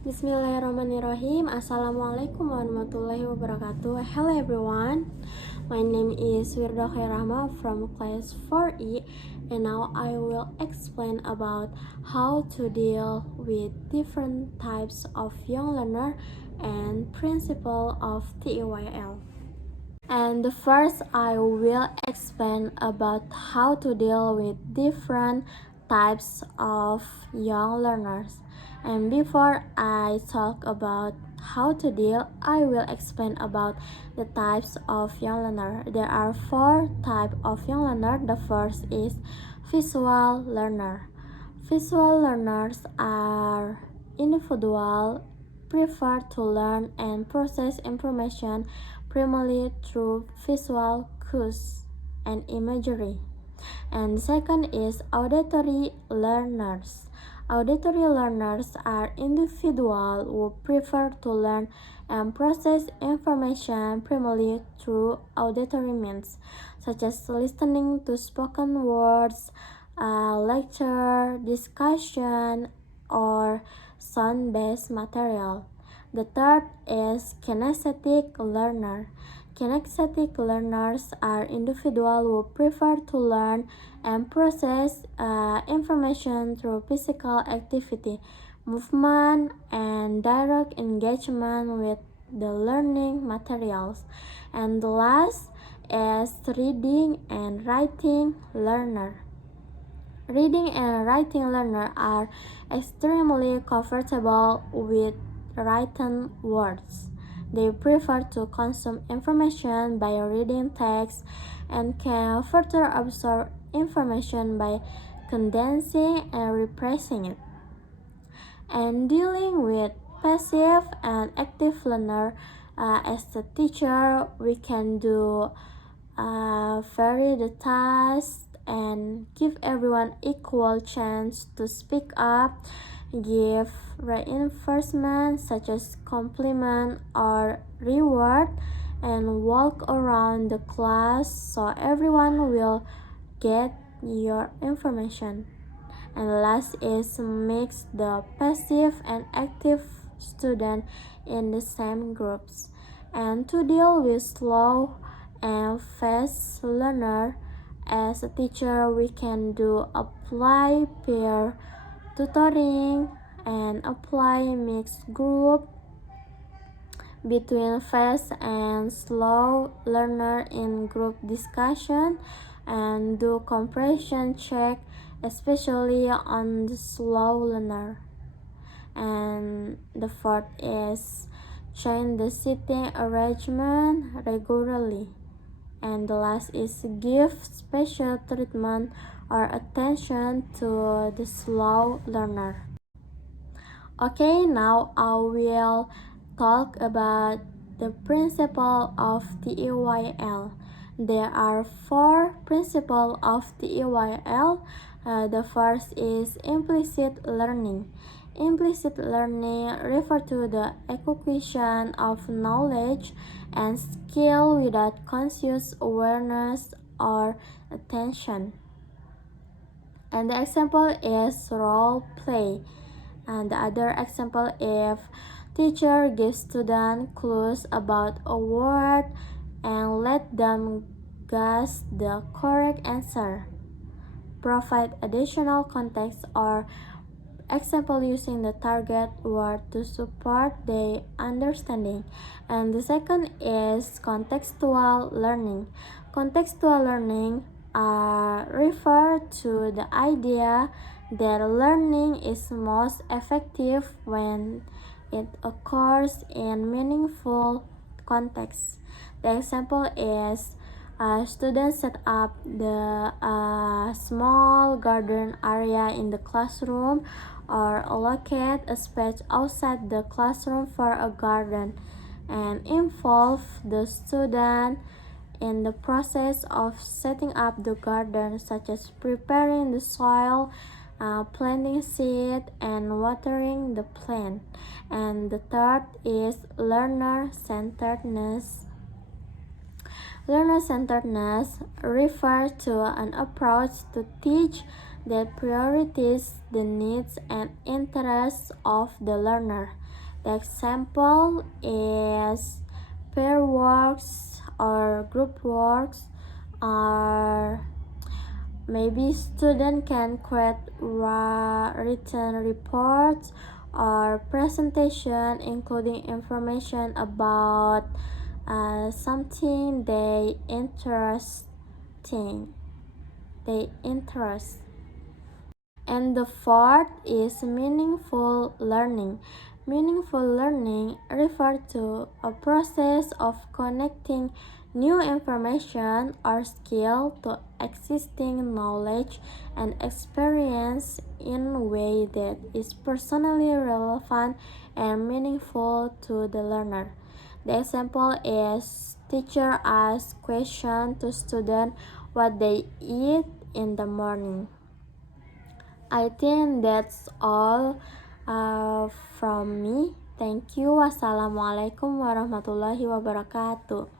Bismillahirrahmanirrahim. Assalamualaikum warahmatullahi wabarakatuh. Hello everyone. My name is Wirda Khoiru Rahma from class 4E, and now I will explain about how to deal with different types of young learner and principle of TEYL. And first, I will explain about how to deal with different types of young learners. And before I talk about how to deal, I will explain about the types of young learner. There are 4 types of young learner. The first is visual learner. Visual learners are individual prefer to learn and process information primarily through visual cues and imagery. And second is auditory learners. Auditory learners are individuals who prefer to learn and process information primarily through auditory means, such as listening to spoken words, lecture, discussion, or sound-based material. The third is kinesthetic learner. Kinesthetic learners are individuals who prefer to learn and process information through physical activity, movement, and direct engagement with the learning materials. And the last is reading and writing learner. Reading and writing learners are extremely comfortable with written words. They prefer to consume information by reading text and can further absorb information by condensing and repressing it. And dealing with passive and active learner, as a teacher, we can do vary the task and give everyone equal chance to speak up, give reinforcement such as compliment or reward, and walk around the class so everyone will get your information. And last is mix the passive and active student in the same groups. And to deal with slow and fast learner, as a teacher, we can do apply peer tutoring and apply mixed group between fast and slow learner in group discussion, and do comprehension check especially on the slow learner. And the fourth is change the seating arrangement regularly. And the last is give special treatment or attention to the slow learner. Okay, now I will talk about the principle of TEYL. There are 4 principles of TEYL. The first is implicit learning. Implicit learning refers to the acquisition of knowledge and skill without conscious awareness or attention. And the example is role play. And the other example, if teacher gives students clues about a word and let them guess the correct answer. Provide additional context or example using the target word to support their understanding. And the second is contextual learning. Contextual learning refer to the idea that learning is most effective when it occurs in meaningful context. The example is students set up the small garden area in the classroom or allocate a space outside the classroom for a garden and involve the student in the process of setting up the garden, such as preparing the soil, planting seed, and watering the plant. And the third is learner-centeredness. Learner-centeredness refers to an approach to teach that prioritizes the needs and interests of the learner. The example is pair works or group works, or maybe student can create written reports or presentation including information about something they interest. And the fourth is meaningful learning. Meaningful learning refers to a process of connecting new information or skill to existing knowledge and experience in a way that is personally relevant and meaningful to the learner. The example is teacher asks question to student what they eat in the morning. I think that's all from me. Thank you. Wassalamualaikum warahmatullahi wabarakatuh.